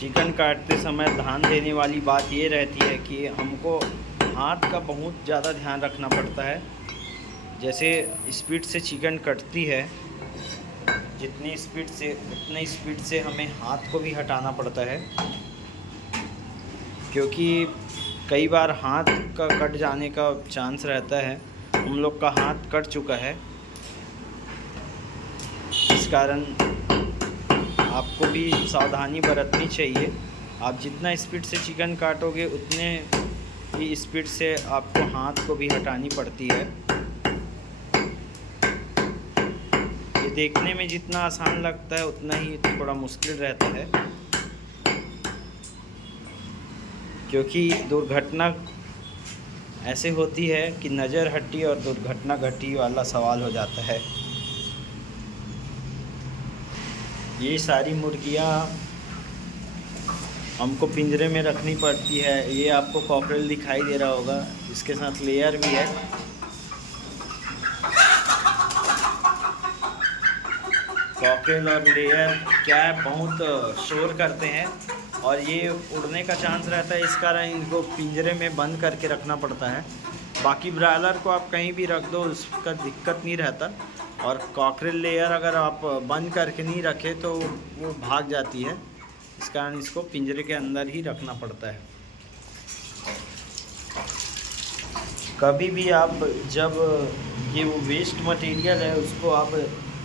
Chicken काटते समय ध्यान देने वाली बात ये रहती है कि हमको हाथ का बहुत ज़्यादा ध्यान रखना पड़ता है। जैसे स्पीड से चिकन कटती है, जितनी स्पीड से उतनी स्पीड से हमें हाथ को भी हटाना पड़ता है, क्योंकि कई बार हाथ का कट जाने का चांस रहता है। हम लोग का हाथ कट चुका है, इस कारण आपको भी सावधानी बरतनी चाहिए। आप जितना स्पीड से चिकन काटोगे उतने ही स्पीड से आपको हाथ को भी हटानी पड़ती है। ये देखने में जितना आसान लगता है उतना ही थोड़ा मुश्किल रहता है, क्योंकि दुर्घटना ऐसे होती है कि नज़र हटी और दुर्घटना घटी वाला सवाल हो जाता है। ये सारी मुर्गियाँ हमको पिंजरे में रखनी पड़ती है। ये आपको कॉकरेल दिखाई दे रहा होगा, इसके साथ लेयर भी है। कॉकरेल और लेयर क्या है, बहुत शोर करते हैं और ये उड़ने का चांस रहता है, इस कारण इनको पिंजरे में बंद करके रखना पड़ता है। बाकी ब्रायलर को आप कहीं भी रख दो, उसका दिक्कत नहीं रहता। और कॉकरेल लेयर अगर आप बंद करके नहीं रखें तो वो भाग जाती है, इस कारण इसको पिंजरे के अंदर ही रखना पड़ता है। कभी भी आप जब ये वो वेस्ट मटेरियल है उसको आप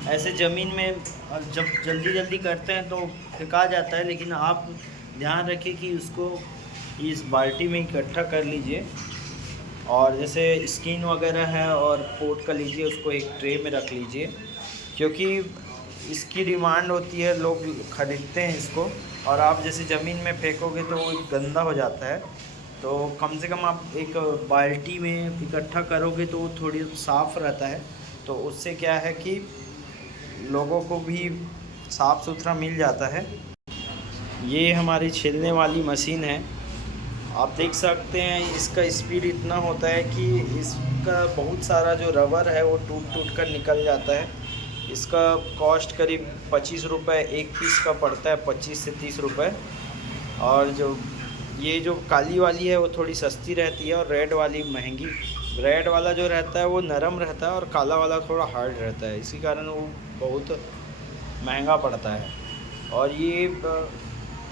ऐसे ज़मीन में जब जल्दी करते हैं तो फेंका जाता है, लेकिन आप ध्यान रखिए कि उसको इस बाल्टी में इकट्ठा कर लीजिए। और जैसे स्किन वगैरह है और पोट का लीजिए, उसको एक ट्रे में रख लीजिए, क्योंकि इसकी डिमांड होती है, लोग ख़रीदते हैं इसको। और आप जैसे ज़मीन में फेंकोगे तो वो गंदा हो जाता है, तो कम से कम आप एक बाल्टी में इकट्ठा करोगे तो वो थोड़ी साफ़ रहता है। तो उससे क्या है कि लोगों को भी साफ़ सुथरा मिल जाता है। ये हमारी छीलने वाली मशीन है, आप देख सकते हैं। इसका स्पीड इतना होता है कि इसका बहुत सारा जो रबर है वो टूट कर निकल जाता है। इसका कॉस्ट करीब 25 रुपये एक पीस का पड़ता है, 25 से 30 रुपये। और ये जो काली वाली है वो थोड़ी सस्ती रहती है और रेड वाली महंगी। रेड वाला जो रहता है वो नरम रहता है और काला वाला थोड़ा हार्ड रहता है, इसी कारण वो बहुत महंगा पड़ता है। और ये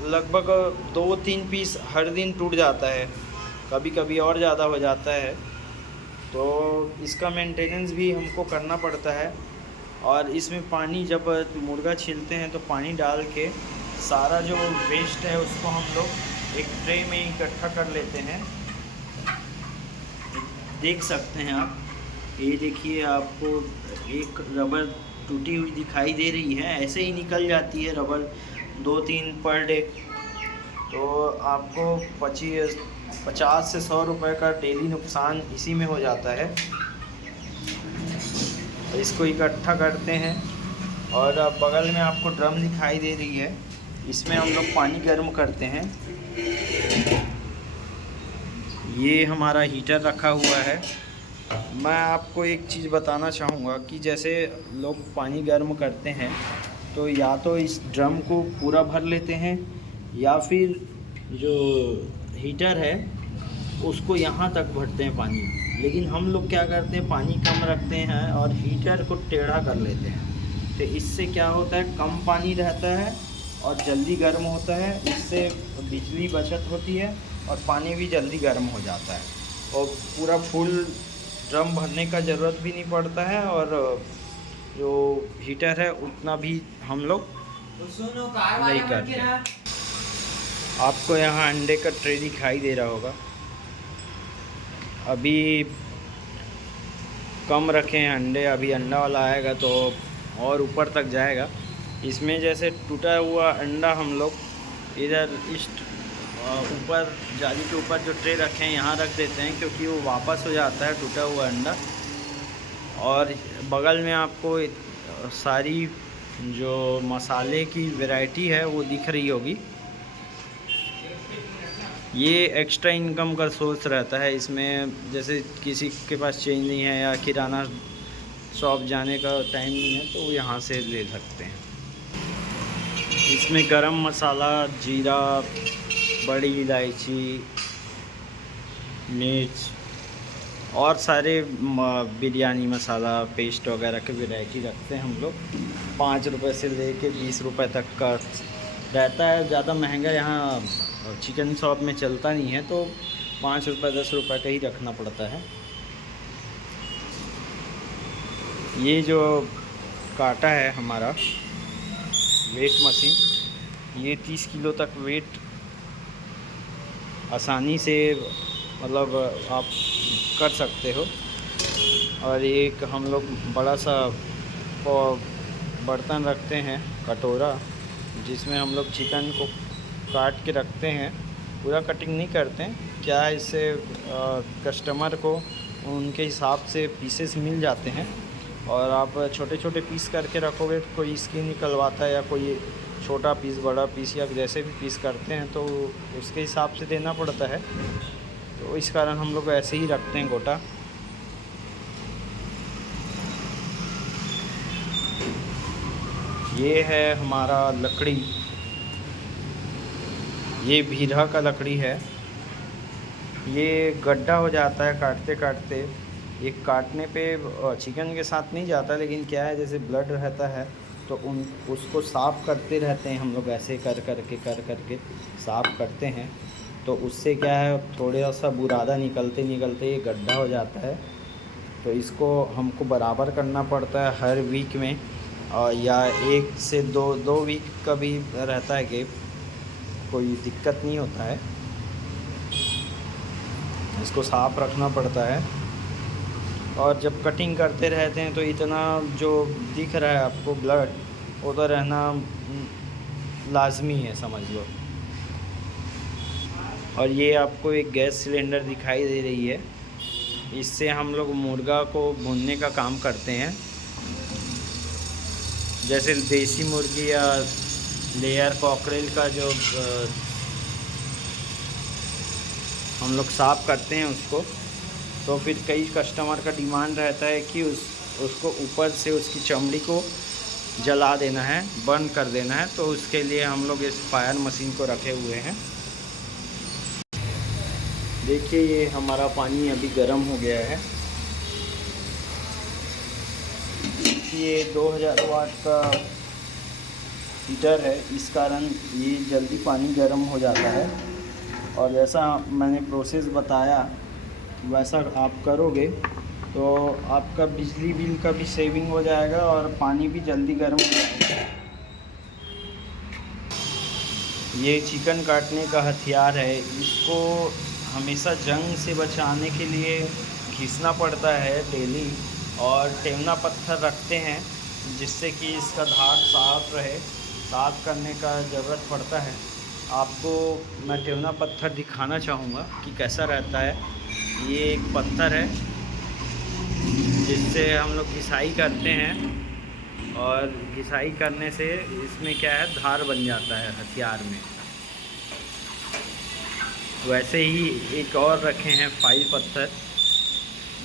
लगभग 2-3 पीस हर दिन टूट जाता है, कभी कभी और ज़्यादा हो जाता है। तो इसका मेंटेनेंस भी हमको करना पड़ता है। और इसमें पानी, जब मुर्गा छीलते हैं तो पानी डाल के सारा जो वेस्ट है उसको हम लोग एक ट्रे में इकट्ठा कर लेते हैं। देख सकते हैं आप, ये देखिए, आपको एक रबर टूटी हुई दिखाई दे रही है, ऐसे ही निकल जाती है रबर 2-3 पर डे। तो आपको 50 से 100 रुपये का डेली नुकसान इसी में हो जाता है। इसको इकट्ठा करते हैं और बगल में आपको ड्रम दिखाई दे रही है, इसमें हम लोग पानी गर्म करते हैं। ये हमारा हीटर रखा हुआ है। मैं आपको एक चीज़ बताना चाहूँगा कि जैसे लोग पानी गर्म करते हैं तो या तो इस ड्रम को पूरा भर लेते हैं, या फिर जो हीटर है उसको यहाँ तक भरते हैं पानी। लेकिन हम लोग क्या करते हैं, पानी कम रखते हैं और हीटर को टेढ़ा कर लेते हैं। तो इससे क्या होता है, कम पानी रहता है और जल्दी गर्म होता है। इससे बिजली बचत होती है और पानी भी जल्दी गर्म हो जाता है। और पूरा फुल ड्रम भरने का ज़रूरत भी नहीं पड़ता है, और जो हीटर है उतना भी हम लोग नहीं करते। आपको यहाँ अंडे का ट्रे दिखाई दे रहा होगा, अभी कम रखे हैं अंडे, अभी अंडा वाला आएगा तो और ऊपर तक जाएगा। इसमें जैसे टूटा हुआ अंडा हम लोग इधर इस ऊपर जाली के ऊपर जो ट्रे रखे हैं यहाँ रख देते हैं, क्योंकि वो वापस हो जाता है टूटा हुआ अंडा। और बगल में आपको सारी जो मसाले की वैरायटी है वो दिख रही होगी। ये एक्स्ट्रा इनकम का सोर्स रहता है इसमें, जैसे किसी के पास चेंज नहीं है या किराना शॉप जाने का टाइम नहीं है तो वो यहाँ से ले सकते हैं। इसमें गरम मसाला, जीरा, बड़ी इलायची, मिर्च और सारे बिरयानी मसाला पेस्ट वगैरह की वैरायटी रखते हैं हम लोग। 5 रुपये से लेके 20 रुपये तक का रहता है। ज़्यादा महंगा यहाँ चिकन शॉप में चलता नहीं है, तो 5 रुपये 10 रुपये का ही रखना पड़ता है। ये जो काटा है हमारा वेट मशीन, ये 30 किलो तक वेट आसानी से मतलब आप कर सकते हो। और एक हम लोग बड़ा सा बर्तन रखते हैं, कटोरा, जिसमें हम लोग चिकन को काट के रखते हैं। पूरा कटिंग नहीं करते हैं, क्या है इससे कस्टमर को उनके हिसाब से पीसेस मिल जाते हैं। और आप छोटे छोटे पीस करके रखोगे तो कोई स्किन निकलवाता है या कोई छोटा पीस बड़ा पीस या जैसे भी पीस करते हैं तो उसके हिसाब से देना पड़ता है। तो इस कारण हम लोग ऐसे ही रखते हैं गोटा। ये है हमारा लकड़ी, ये भीरा का लकड़ी है। ये गड्ढा हो जाता है काटते काटते। ये काटने पे चिकन के साथ नहीं जाता, लेकिन क्या है जैसे ब्लड रहता है तो उसको साफ़ करते रहते हैं हम लोग, ऐसे कर करके साफ़ करते हैं। तो उससे क्या है थोड़ा सा बुरादा निकलते निकलते ये गड्ढा हो जाता है। तो इसको हमको बराबर करना पड़ता है हर वीक में, या 1 से 2 वीक का भी रहता है कि कोई दिक्कत नहीं होता है। इसको साफ़ रखना पड़ता है। और जब कटिंग करते रहते हैं तो इतना जो दिख रहा है आपको ब्लड, वो तो रहना लाजमी है, समझ लो। और ये आपको एक गैस सिलेंडर दिखाई दे रही है, इससे हम लोग मुर्गा को भूनने का काम करते हैं। जैसे देसी मुर्गी या लेयर कॉकरेल का जो हम लोग साफ़ करते हैं उसको, तो फिर कई कस्टमर का डिमांड रहता है कि उसको ऊपर से उसकी चमड़ी को जला देना है, बर्न कर देना है। तो उसके लिए हम लोग इस फायर मशीन को रखे हुए हैं। देखिए ये हमारा पानी अभी गर्म हो गया है। ये 2000 वाट का हीटर है, इस कारण ये जल्दी पानी गर्म हो जाता है। और जैसा मैंने प्रोसेस बताया वैसा आप करोगे तो आपका बिजली बिल का भी सेविंग हो जाएगा और पानी भी जल्दी गर्म हो जाएगा। ये चिकन काटने का हथियार है, इसको हमेशा जंग से बचाने के लिए घिसना पड़ता है डेली। और टेवना पत्थर रखते हैं जिससे कि इसका धार साफ रहे, साफ करने का ज़रूरत पड़ता है। आपको मैं टेवना पत्थर दिखाना चाहूँगा कि कैसा रहता है। ये एक पत्थर है जिससे हम लोग घिसाई करते हैं, और घिसाई करने से इसमें क्या है धार बन जाता है हथियार में। वैसे ही एक और रखे हैं फाइल पत्थर,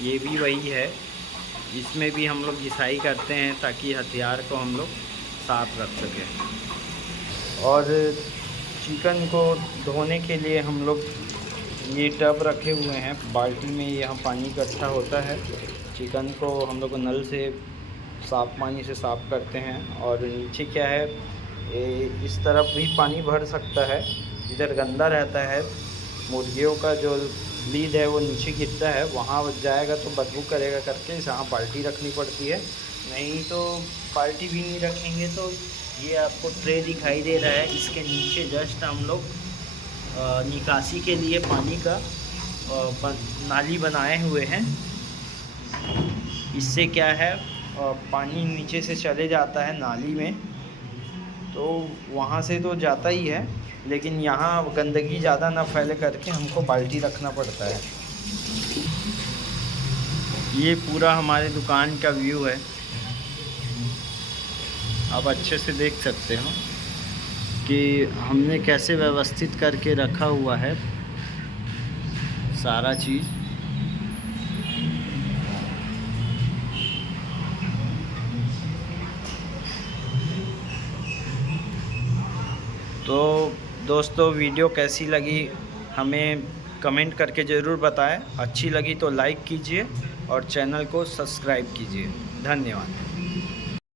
ये भी वही है, इसमें भी हम लोग घिसाई करते हैं ताकि हथियार को हम लोग साफ रख सकें। और चिकन को धोने के लिए हम लोग ये टब रखे हुए हैं, बाल्टी में यहाँ पानी इकट्ठा होता है। चिकन को हम लोग नल से साफ़ पानी से साफ़ करते हैं। और नीचे क्या है इस तरफ भी पानी भर सकता है, इधर गंदा रहता है, मुर्गियों का जो लीद है वो नीचे गिरता है, वहाँ जाएगा तो बदबू करेगा करके यहाँ बाल्टी रखनी पड़ती है। नहीं तो बाल्टी भी नहीं रखेंगे तो ये आपको ट्रे दिखाई दे रहा है, इसके नीचे जस्ट हम लोग निकासी के लिए पानी का नाली बनाए हुए हैं। इससे क्या है पानी नीचे से चले जाता है नाली में, तो वहाँ से तो जाता ही है, लेकिन यहाँ गंदगी ज़्यादा ना फैले करके हमको बाल्टी रखना पड़ता है। ये पूरा हमारे दुकान का व्यू है, आप अच्छे से देख सकते हो कि हमने कैसे व्यवस्थित करके रखा हुआ है सारा चीज़। तो दोस्तों वीडियो कैसी लगी हमें कमेंट करके ज़रूर बताएं। अच्छी लगी तो लाइक कीजिए और चैनल को सब्सक्राइब कीजिए। धन्यवाद।